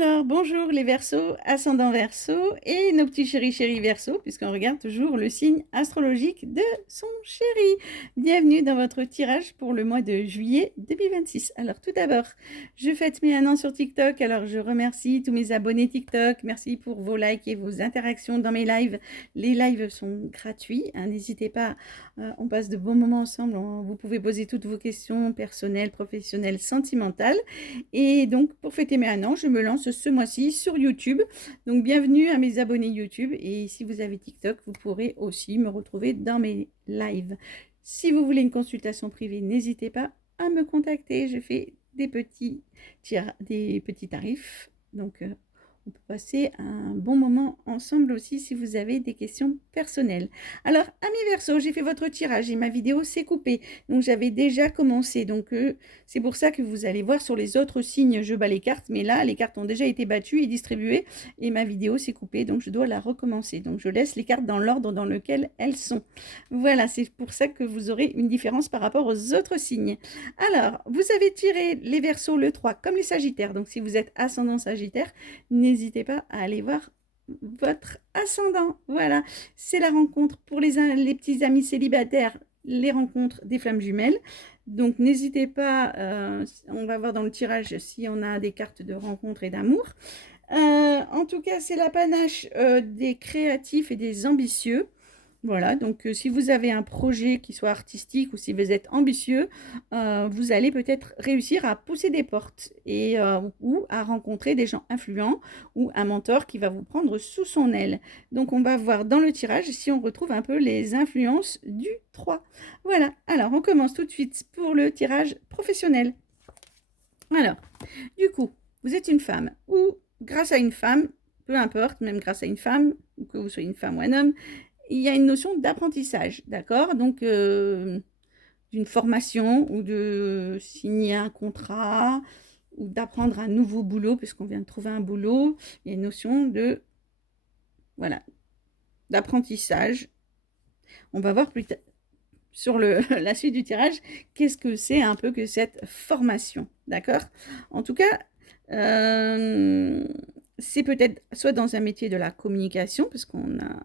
Alors, bonjour les Verseaux, ascendant Verseau et nos petits chéris Verseau, puisqu'on regarde toujours le signe astrologique de son chéri. Bienvenue dans votre tirage pour le mois de juillet 2026. Alors, tout d'abord, je fête mes 1 an sur TikTok. Alors, je remercie tous mes abonnés TikTok. Merci pour vos likes et vos interactions dans mes lives. Les lives sont gratuits, hein, n'hésitez pas. On passe de bons moments ensemble. Vous pouvez poser toutes vos questions personnelles, professionnelles, sentimentales. Et donc, pour fêter mes 1 an, je me lance ce mois-ci sur YouTube. Donc, bienvenue à mes abonnés YouTube. Et si vous avez TikTok, vous pourrez aussi me retrouver dans mes lives. Si vous voulez une consultation privée, n'hésitez pas à me contacter. Je fais des petits tarifs. Donc, on peut passer un bon moment ensemble aussi si vous avez des questions personnelles. Alors, amis Verseau, j'ai fait votre tirage et ma vidéo s'est coupée. Donc, j'avais déjà commencé. Donc, c'est pour ça que vous allez voir sur les autres signes, je bats les cartes. Mais là, les cartes ont déjà été battues et distribuées et ma vidéo s'est coupée. Donc, je dois la recommencer. Donc, je laisse les cartes dans l'ordre dans lequel elles sont. Voilà, c'est pour ça que vous aurez une différence par rapport aux autres signes. Alors, vous avez tiré les Verseaux le 3 comme les Sagittaires. Donc, si vous êtes ascendant Sagittaire, n'hésitez pas à aller voir votre ascendant. Voilà, c'est la rencontre pour les petits amis célibataires, les rencontres des flammes jumelles. Donc, n'hésitez pas, on va voir dans le tirage si on a des cartes de rencontre et d'amour. En tout cas, c'est l'apanage des créatifs et des ambitieux. Voilà, donc si vous avez un projet qui soit artistique ou si vous êtes ambitieux, vous allez peut-être réussir à pousser des portes et, ou à rencontrer des gens influents ou un mentor qui va vous prendre sous son aile. Donc on va voir dans le tirage si on retrouve un peu les influences du 3. Voilà, alors on commence tout de suite pour le tirage professionnel. Alors, du coup, vous êtes une femme ou grâce à une femme, peu importe, même grâce à une femme, ou que vous soyez une femme ou un homme, il y a une notion d'apprentissage, d'accord? Donc, d'une formation ou de signer un contrat ou d'apprendre un nouveau boulot, puisqu'on vient de trouver un boulot. Il y a une notion de, voilà, d'apprentissage. On va voir plus tard sur la suite du tirage, qu'est-ce que c'est un peu que cette formation, d'accord? En tout cas, c'est peut-être soit dans un métier de la communication, parce qu'on a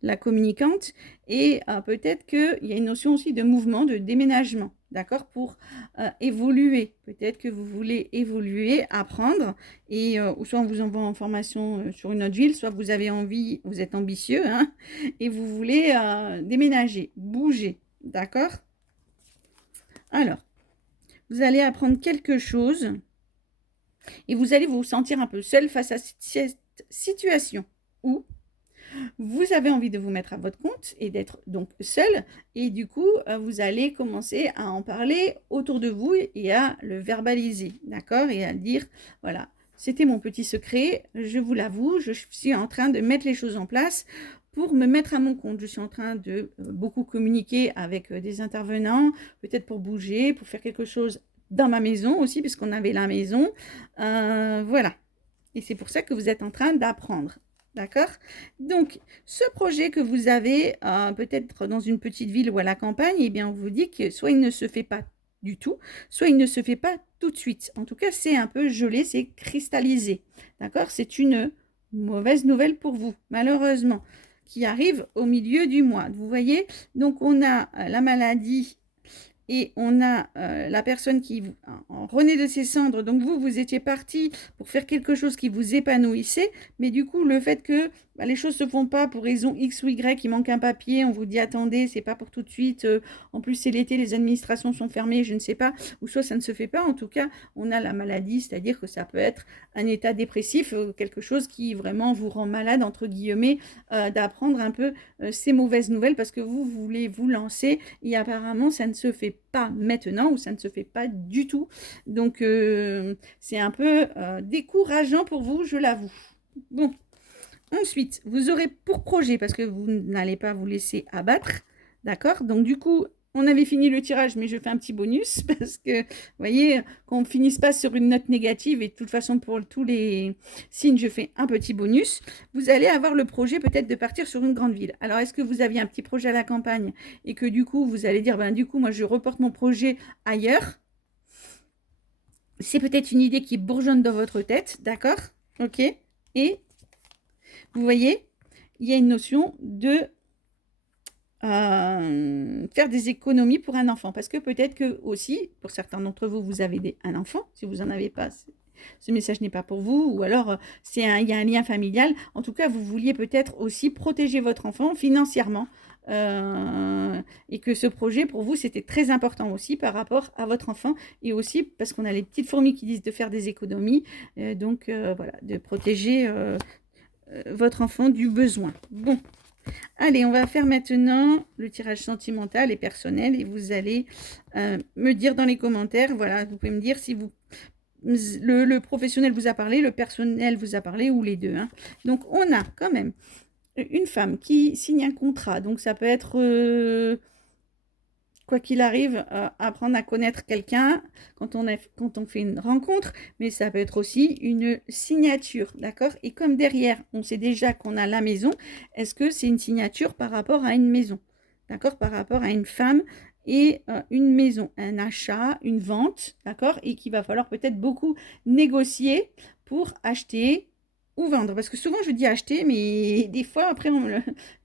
la communicante, et peut-être qu'il y a une notion aussi de mouvement, de déménagement, d'accord, pour évoluer. Peut-être que vous voulez évoluer, apprendre, et soit on vous envoie en formation sur une autre ville, soit vous avez envie, vous êtes ambitieux, hein, et vous voulez déménager, bouger, d'accord? Alors, vous allez apprendre quelque chose, et vous allez vous sentir un peu seul face à cette situation, où vous avez envie de vous mettre à votre compte et d'être donc seul. Et du coup, vous allez commencer à en parler autour de vous et à le verbaliser, d'accord? Et à dire, voilà, c'était mon petit secret, je vous l'avoue, je suis en train de mettre les choses en place pour me mettre à mon compte. Je suis en train de beaucoup communiquer avec des intervenants, peut-être pour bouger, pour faire quelque chose dans ma maison aussi, puisqu'on avait la maison. Voilà. Et c'est pour ça que vous êtes en train d'apprendre. D'accord? Donc, ce projet que vous avez, peut-être dans une petite ville ou à la campagne, eh bien, on vous dit que soit il ne se fait pas du tout, soit il ne se fait pas tout de suite. En tout cas, c'est un peu gelé, c'est cristallisé. D'accord? C'est une mauvaise nouvelle pour vous, malheureusement, qui arrive au milieu du mois. Vous voyez? Donc, on a la maladie et on a la personne qui renaît de ses cendres. Donc vous étiez parti pour faire quelque chose qui vous épanouissait, mais du coup, le fait que les choses ne se font pas pour raison X ou Y, il manque un papier, on vous dit attendez, c'est pas pour tout de suite, en plus c'est l'été, les administrations sont fermées, je ne sais pas, ou soit ça ne se fait pas, en tout cas, on a la maladie, c'est-à-dire que ça peut être un état dépressif, quelque chose qui vraiment vous rend malade, entre guillemets, d'apprendre un peu ces mauvaises nouvelles parce que vous voulez vous lancer et apparemment ça ne se fait pas maintenant ou ça ne se fait pas du tout. Donc c'est un peu décourageant pour vous, je l'avoue. Bon, ensuite, vous aurez pour projet, parce que vous n'allez pas vous laisser abattre, d'accord? Donc du coup, on avait fini le tirage, mais je fais un petit bonus, parce que, vous voyez, qu'on ne finisse pas sur une note négative, et de toute façon, pour tous les signes, je fais un petit bonus. Vous allez avoir le projet peut-être de partir sur une grande ville. Alors, est-ce que vous aviez un petit projet à la campagne, et que du coup, vous allez dire, ben du coup, moi, je reporte mon projet ailleurs? c'est peut-être une idée qui bourgeonne dans votre tête, d'accord? OK? Et vous voyez, il y a une notion de faire des économies pour un enfant. Parce que peut-être que aussi, pour certains d'entre vous, vous avez un enfant. Si vous n'en avez pas, ce message n'est pas pour vous. Ou alors, il y a un lien familial. En tout cas, vous vouliez peut-être aussi protéger votre enfant financièrement. Et que ce projet, pour vous, c'était très important aussi par rapport à votre enfant. Et aussi parce qu'on a les petites fourmis qui disent de faire des économies. Donc, voilà, de protéger votre enfant du besoin. Bon. Allez, on va faire maintenant le tirage sentimental et personnel et vous allez me dire dans les commentaires, voilà, vous pouvez me dire si le professionnel vous a parlé, le personnel vous a parlé ou les deux. Hein. Donc, on a quand même une femme qui signe un contrat. Donc, ça peut être quoi qu'il arrive, apprendre à connaître quelqu'un quand on fait une rencontre, mais ça peut être aussi une signature, d'accord? Et comme derrière, on sait déjà qu'on a la maison, est-ce que c'est une signature par rapport à une maison, d'accord? Par rapport à une femme et une maison, un achat, une vente, d'accord? Et qu'il va falloir peut-être beaucoup négocier pour acheter ou vendre. Parce que souvent, je dis acheter, mais des fois, après,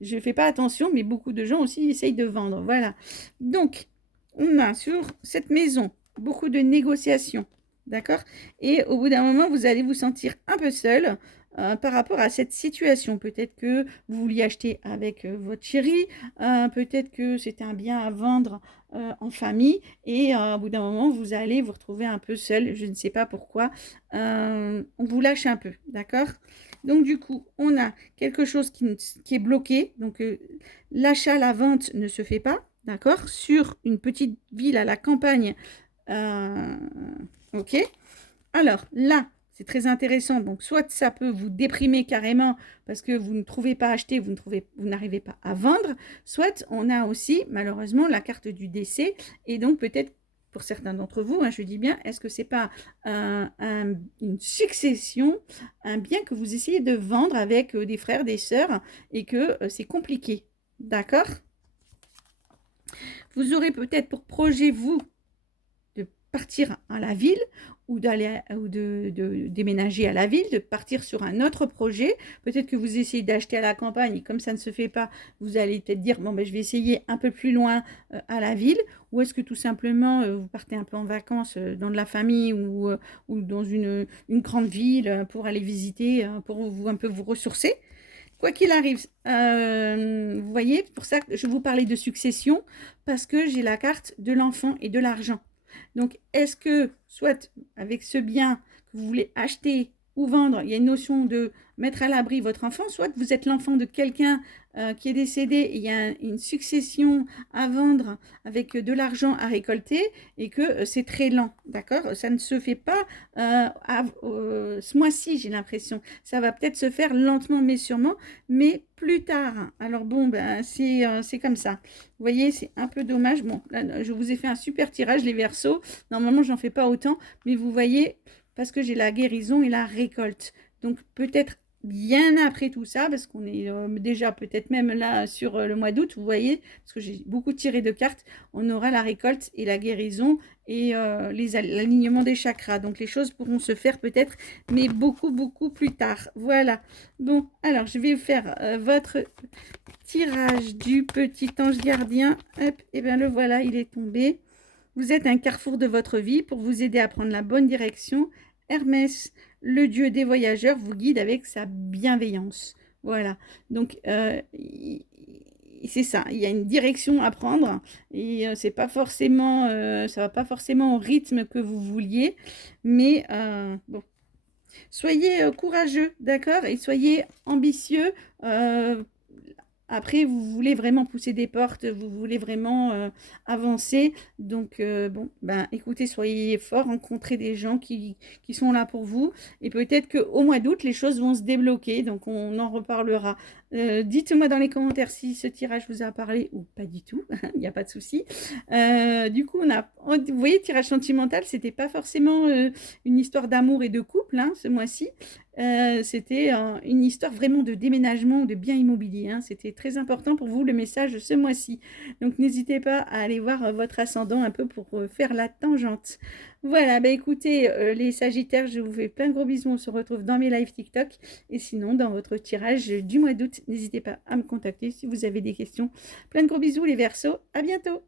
je ne fais pas attention, mais beaucoup de gens aussi essayent de vendre. Voilà. Donc, on a sur cette maison beaucoup de négociations, d'accord? Et au bout d'un moment, vous allez vous sentir un peu seul par rapport à cette situation. Peut-être que vous vouliez acheter avec votre chéri, peut-être que c'était un bien à vendre en famille, et au bout d'un moment, vous allez vous retrouver un peu seul. Je ne sais pas pourquoi. On vous lâche un peu, d'accord? Donc, du coup, on a quelque chose qui est bloqué. Donc, l'achat, la vente ne se fait pas, d'accord? Sur une petite ville à la campagne. OK. Alors, là, c'est très intéressant. Donc, soit ça peut vous déprimer carrément parce que vous ne trouvez pas à acheter, vous n'arrivez pas à vendre. Soit on a aussi, malheureusement, la carte du décès. Et donc, peut-être, pour certains d'entre vous, hein, je dis bien, est-ce que c'est pas une succession, un bien que vous essayez de vendre avec des frères, des sœurs et que c'est compliqué. D'accord? Vous aurez peut-être pour projet, vous, de partir à la ville ou de déménager à la ville, de partir sur un autre projet. Peut-être que vous essayez d'acheter à la campagne et comme ça ne se fait pas, vous allez peut-être dire, bon, ben, je vais essayer un peu plus loin à la ville. Ou est-ce que tout simplement, vous partez un peu en vacances dans de la famille ou dans une grande ville pour aller visiter, pour vous un peu vous ressourcer. Quoi qu'il arrive, vous voyez, pour ça que je vous parlais de succession, parce que j'ai la carte de l'enfant et de l'argent. Donc, est-ce que, soit avec ce bien que vous voulez acheter ou vendre, il y a une notion de mettre à l'abri votre enfant, soit vous êtes l'enfant de quelqu'un qui est décédé et il y a une succession à vendre avec de l'argent à récolter et que c'est très lent, d'accord? Ça ne se fait pas ce mois-ci, j'ai l'impression. Ça va peut-être se faire lentement mais sûrement, mais plus tard. Alors bon, ben, c'est comme ça. Vous voyez, c'est un peu dommage. Bon, là, je vous ai fait un super tirage, les Verseaux. Normalement, j'en fais pas autant, mais vous voyez, parce que j'ai la guérison et la récolte. Donc peut-être bien après tout ça, parce qu'on est déjà peut-être même là sur le mois d'août, vous voyez, parce que j'ai beaucoup tiré de cartes, on aura la récolte et la guérison et l'alignement des chakras. Donc les choses pourront se faire peut-être, mais beaucoup, beaucoup plus tard. Voilà. Bon, alors je vais faire votre tirage du petit ange gardien. Hop, et bien le voilà, il est tombé. Vous êtes un carrefour de votre vie pour vous aider à prendre la bonne direction. Hermès, le dieu des voyageurs, vous guide avec sa bienveillance. Voilà. Donc, c'est ça. Il y a une direction à prendre et c'est pas forcément, ça va pas forcément au rythme que vous vouliez, mais bon. Soyez courageux, d'accord, et soyez ambitieux. Après, vous voulez vraiment pousser des portes, vous voulez vraiment avancer. Donc, bon, ben, écoutez, soyez forts, rencontrez des gens qui sont là pour vous. Et peut-être qu'au mois d'août, les choses vont se débloquer. Donc, on en reparlera. Dites-moi dans les commentaires si ce tirage vous a parlé ou pas du tout. Il n'y a pas de souci. Du coup, vous voyez, tirage sentimental, c'était pas forcément une histoire d'amour et de couple hein, ce mois-ci. C'était une histoire vraiment de déménagement ou de bien immobilier. Hein. C'était très important pour vous le message ce mois-ci. Donc n'hésitez pas à aller voir votre ascendant un peu pour faire la tangente. Voilà, bah, écoutez, les sagittaires, je vous fais plein de gros bisous. On se retrouve dans mes lives TikTok et sinon dans votre tirage du mois d'août. N'hésitez pas à me contacter si vous avez des questions. Plein de gros bisous les Verseaux, à bientôt!